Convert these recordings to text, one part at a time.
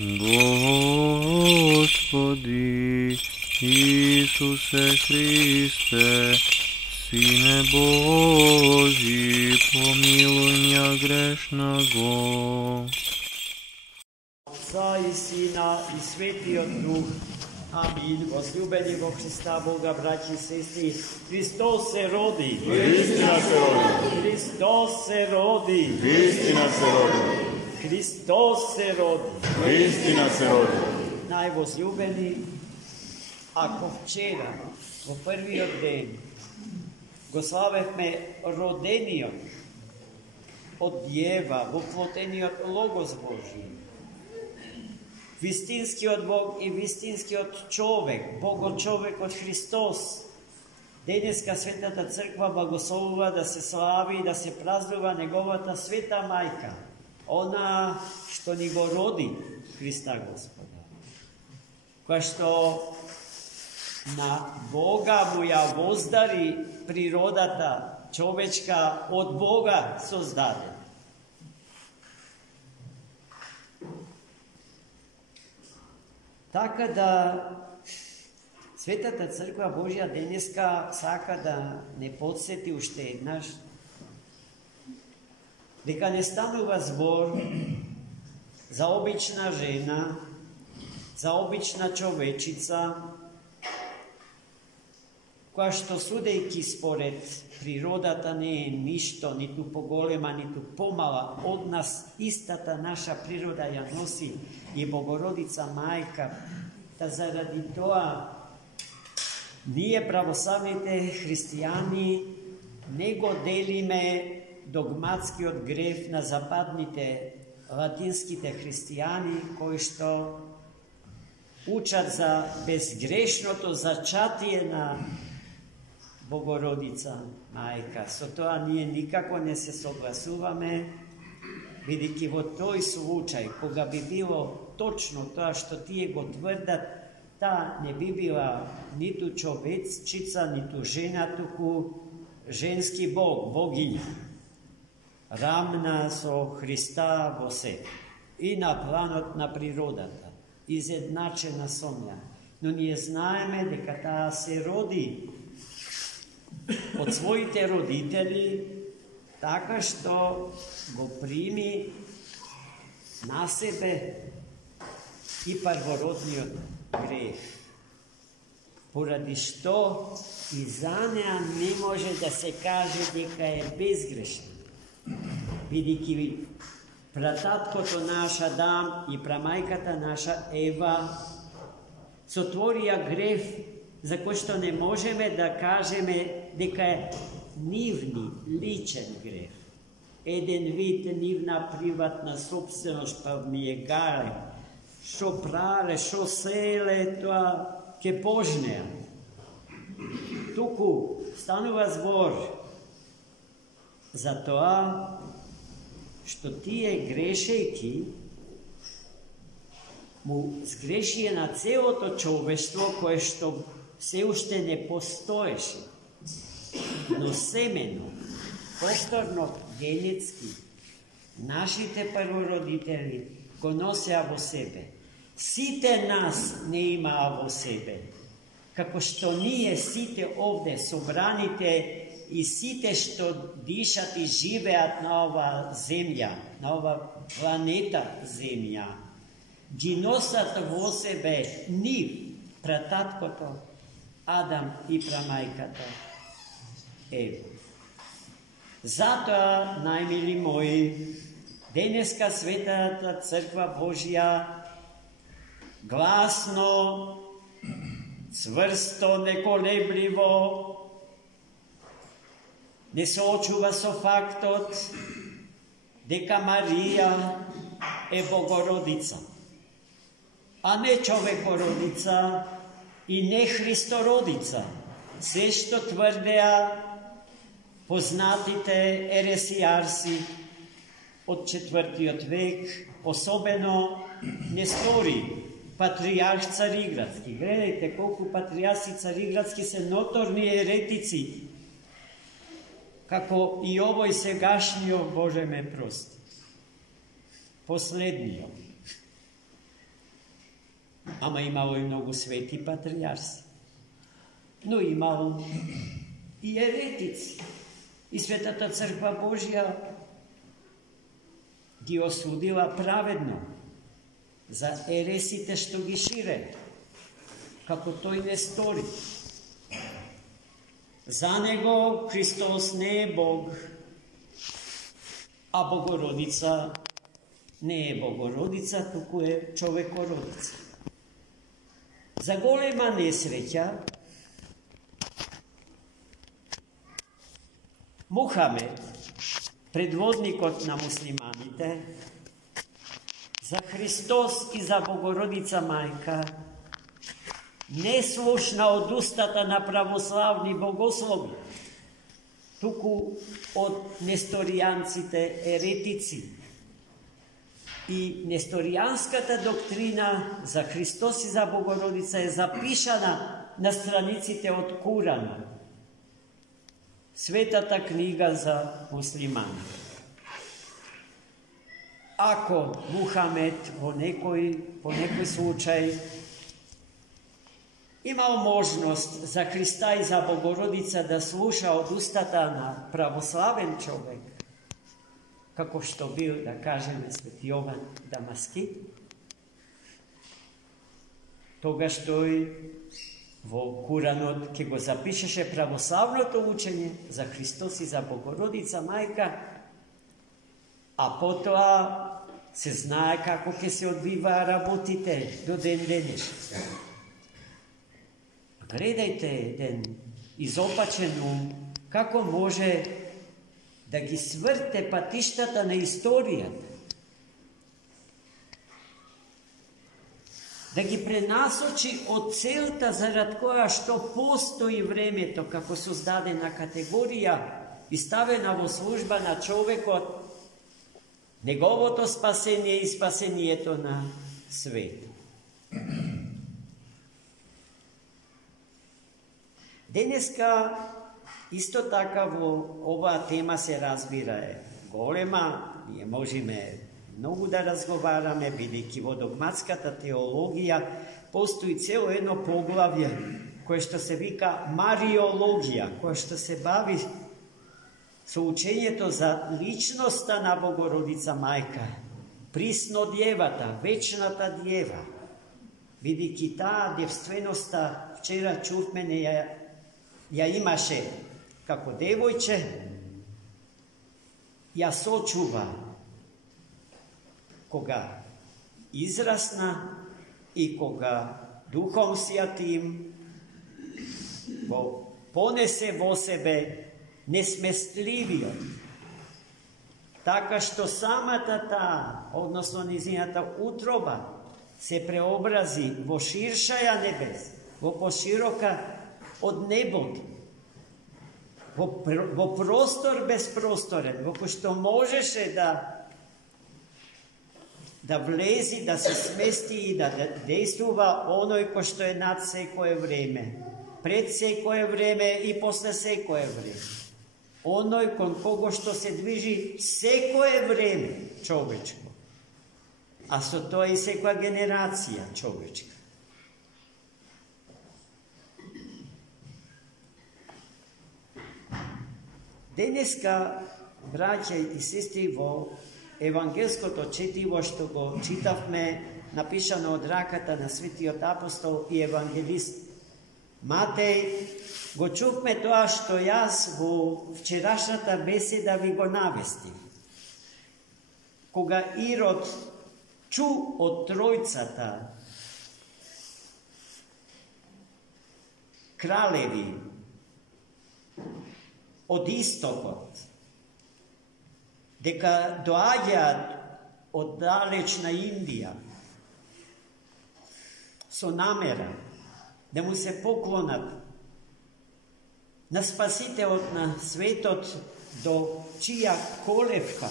Господи Исусе Христе, Сине Божий, помилуй меня грешного. Отца и Сина и Светиот Дух. Амин. Возлюбени во Христа Бога, братья и сестры, Христос се роди. Истина се роди. Христос се роди. Истина се роди. Христос се роди. Истина се роди. Највозлюбени, ако вчера, во првиот ден, го славевме родениот од Јева, воплотениот Логос Божи, вистинскиот Бог и вистинскиот човек, Богочовекот Христос. Денеска Светата Црква благословува да се слави и да се празнува неговата света мајка, она што ни го роди Христа Господа, која што на Бога му ја воздари природата човечка, од Бога создадена. Така да Светата Црква Божја денеска сака да не подсети уште еднаш дека не станува збор за обична жена, за обична човечица, која што судејќи според природата не е ништо, ниту поголема, ниту помала од нас, истата наша природа ја носи и Богородица Мајка. Та заради тоа ние православните христијани не го делиме догматскиот греф на западните латинските христијани кои што учат за безгрешното зачатие на Богородица Мајка. Со тоа ние никако не се согласуваме, бидејќи во тој случај, кога би било точно тоа што тие го тврдат, таа не би била ниту човечица, ниту жена, туку женски Бог, богиња, рамна со Христа во себе и на планот на природата, изедначена со неа. Но ние знаеме дека таа се роди од своите родители, така што го прими на себе и првородниот грех. Поради што и за неа не може да се каже дека е безгрешна, бидејќи прататкото наш Адам и прамајката наша Ева сотворија греф за кој што не можеме да кажеме дека е нивни личен греф. Еден вид нивна приватна собственост, па ми е гале, шо прале, шо селе, тоа ке пожнеа. Туку станува збор за тоа што тие грешејки му сгрешија на целото човештво кое што се уште не постоеше, но семено, повторно генетски, нашите првородители го носеа во себе. Сите нас не имаа во себе, како што ние сите овде собраните и сите што дишат и живеат на ова земја, на ова планета земја, ги носат во себе нив, прататкото Адам и прамајката Ева. Затоа, најмили мои, денеска Светата Црква Божја гласно, цврсто, неколебливо не соочува со фактот дека Марија е Богородица, а не човекородица и не Христородица, се што тврдеа познатите ересијарси од 4. век, особено Нестори, патријарх Цариградски. Гледајте колку патријарси Цариградски се ноторни еретици, како и овој сегашниот, Боже ме прости, последниот. Ама имало и много свети патриарси. Но имало и еретици. И Светата Црква Божја ги осудила праведно за ересите што ги шире, како тој не стори. За него Христос не е Бог, а Богородица не е Богородица, туку е човекородица. За голема несреќа, Мухамед, предводникот на муслиманите, за Христос и за Богородица Мајка, не слушна од устата на православни богослови, туку од несторијанците еретици. И несторијанската доктрина за Христос и за Богородица е запишана на страниците од Курана, светата книга за муслимани. Ако Мухамед по некој случај имал можност за Христа и за Богородица да слуша од устата на православен човек, како што бил, да кажеме, Свети Јован Дамаскит, тогаш тој во Куранот ќе го запишеше православното учење за Христос и за Богородица Мајка, а потоа се знае како ќе се одвиваа работите до ден денешен. Гледајте еден изопачен ум, како може да ги сврте патиштата на историјата, да ги пренасочи од целта зарад која што постои времето како создадена категорија и ставена во служба на човекот, неговото спасение и спасението на свет. Денеска исто така во оваа тема се разбира голема, ние можеме многу да разговараме, бидејќи во догматската теологија постои цело едно поглавје кое што се вика Мариологија, кое што се бави со учењето за личноста на Богородица Мајка, Приснодевата, вечната дева, бидејќи таа девственоста, вчера чувме, ја имаше како девојче, ја сочува кога израсна и кога Духом Свјатим го понесе во себе несместливиот, така што самата таа, односно низината утроба, се преобрази во ширшаја небес, во поширока од небото, во простор безпросторен, во кој што можеше да влези, да се смести и да действува оној кој што е над секое време, пред секое време и после секое време. Оној кон кого што се движи секое време човечко, а со тоа и секоја генерација човечка. Денеска, браќа и сестри, во евангелското четиво што го читавме, напишано од раката на светиот апостол и евангелист Матеј, го чувме тоа што јас во вчерашната беседа ви го навестив. Кога Ирод чу од тројцата кралеви од истокот, дека доаѓаат од далечна Индија со намера да му се поклонат на Спасителот на светот, до чија колевка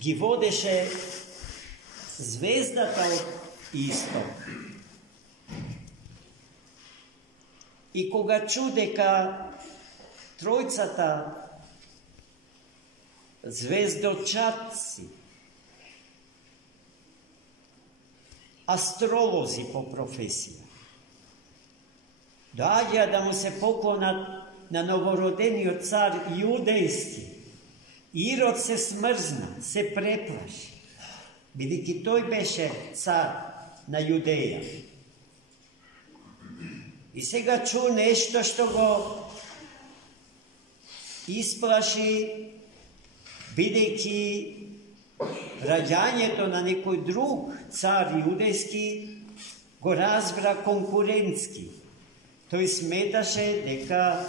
ги водеше звездата од исток. И кога чу дека тројцата звездочатци astrolozi po profesiji. Dođa da mu se poklona na novorodenio car judejski. Irod se smrzna, se preplaši. Vidiki, toj beše car na Judeja. I сега ču nešto što go isplaši, vidiki rađanje to na nekoj drug car judejski go razbra konkurenski. To i smetaše deka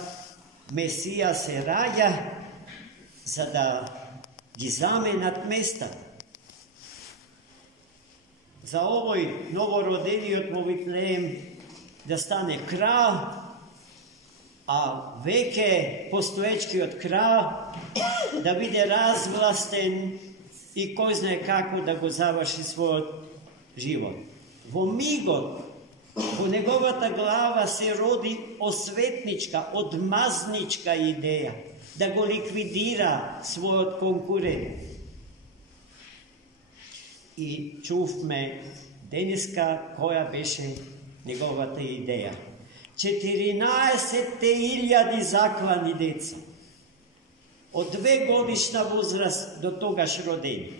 Mesija se raja za da gi zamenat mesta. Za ovoj novorodeniot mu Vitlejem da stane kralj, a veke postoječki od kralj da bude razvlasten i ko zna kako da go završi svoj život. Vo migot, po njegovata glava se rodi osvetnička, odmaznička ideja, da go likvidira svoj konkurent. I čufme deniska koja beše njegovata ideja. 14.000 zaklani deca. Od 2-godišna uzrast do togaš rodenja.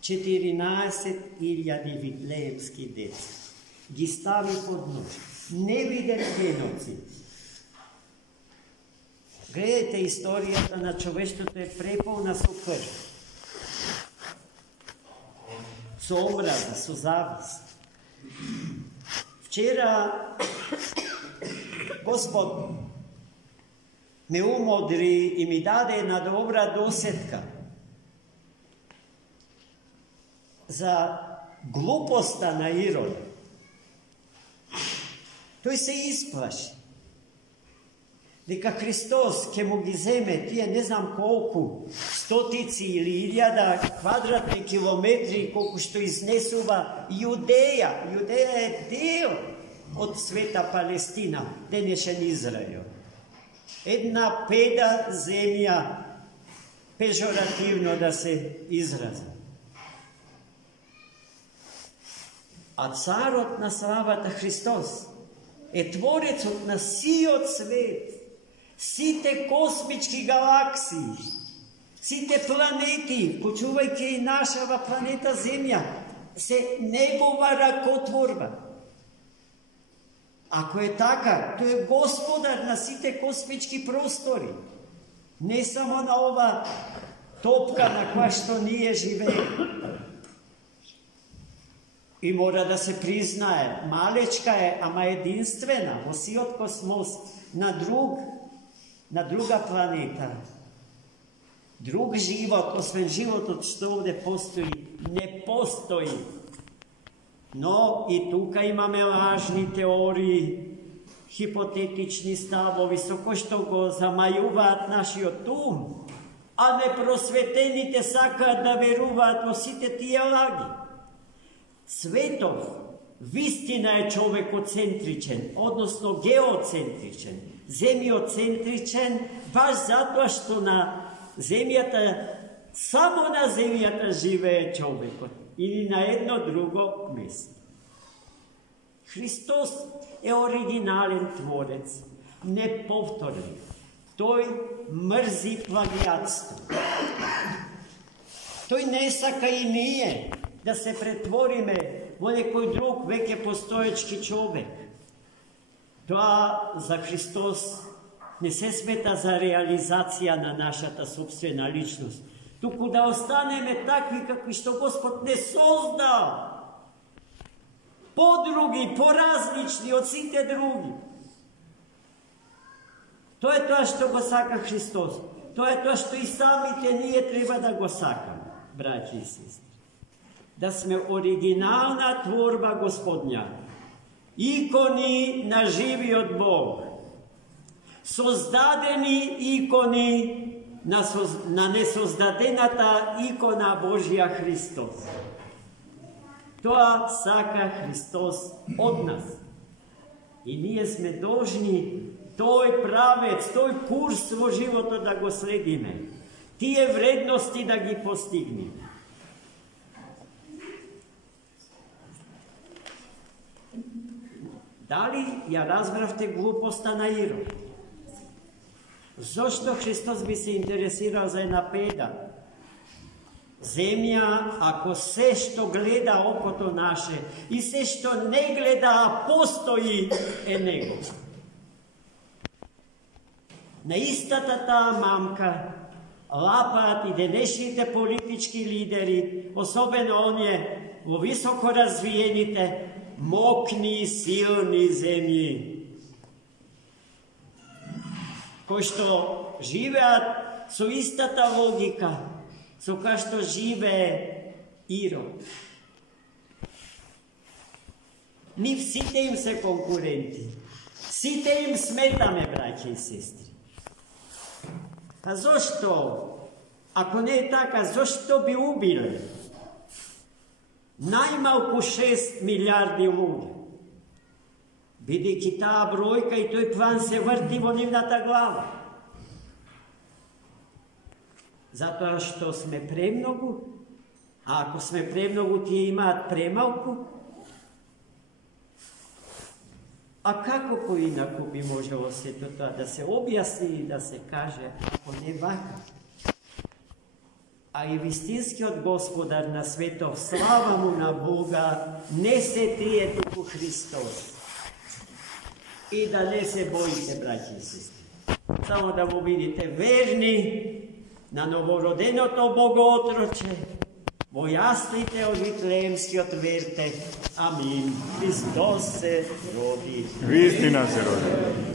14.000 vitlejemskih deca. Gi stavi pod nož. Neviden genocid. Gledajte istorijata na човеštото je prepolna su krv. Su omraza, su zavist. Včera Gospod me umodri i mi dade jedna dobra dosetka za gluposta na Iroda. To se isplaši. Neka Hristos, ke mu gi zeme, tije ne znam koliko, stotici ili 1000 kvadratni kilometri, koliko što iznesuva Judeja. Judeja je dio od sveta Palestina, današnji Izrael. Jedna peda zemlja, pežorativno da se izrazi. A car od naslavata Hristos je tvorec od nas si od svet. Svi te kosmički galaksiji, svi te planeti, počuvajte i naša planeta Zemlja, se njegova rakotvorba. Ako je takav, to je gospodar na svi te kosmički prostori. Ne samo na ova topka na koja što nije žive. I mora da se priznaje, malečka je, ama jedinstvena, osi od kosmos na druga planeta. Drug život, osven život od što ovdje postoji, ne postoji. No i tukaj imame lažni teoriji, hipotetični stavovi, soko što go zamajuvat naši od tum, a ne prosvetenite saka da veruvat osite tije lagi. Svetov, vistina je čovekocentričen, odnosno geocentričen, zemljocentričen, baš zato što na zemljata, samo na zemljata žive čovjek ili na jedno drugo mjesto. Hristos je originalen tvorec, nepovtoren. Toj mrzi plagijatstvo. Toj nesaka i nije da se pretvorime u nekoj drug veke postoječki čovjek. To za Hristos ne se smeta za realizacija na našata sobstvena ličnost. Tuku da ostaneme takvi kakvi što Gospod ne sozdao. Podrugi, porazlični od site drugi. To je to što go saka Hristos. To je to što i sami te nije treba da go sakamo, braći i sestri. Da sme originalna tvorba Gospodnja, ikoni na živi od Boga, sozdadeni ikoni na nesozdadenata ikona Božja Hristos. To saka Hristos od nas. I nije sme dožni toj pravec, toj kurs svoj života da go sledime. Tije vrednosti da gi postignime. Дали ја разбравте глупоста на Ирод? Зошто Христос би се интересирал за една педа? Земја, ако се што гледа окото наше и се што не гледа, а постои, е Него. На истата таа мамка лапаат и денешните политички лидери, особено оние во високо развиените, мокни и силни земји, кои што живеат со истата логика, со која што живее Ирод. Нив сите им се конкуренти, сите им сметаме, браќа и сестри. А зошто? Ако не е така, зошто би убиле најмалку 6 милиарди луѓе? Бидејќи таа бројка и тој план се врти во нивната глава. Затоа што сме премногу, а ако сме премногу, тие имаат премалку. А како поинаку би можело сето тоа да се објасни и да се каже, ако не вака? А и вистинскиот Господар на светов, слава му на Бога, не се трие туку Христос. И да не се боите, браќи и сестри. Само да му видите верни на новороденото Богоотроче, во јаслите од Витлеемскиот вертеп. Амин. Христос се роди. Вистина се роди.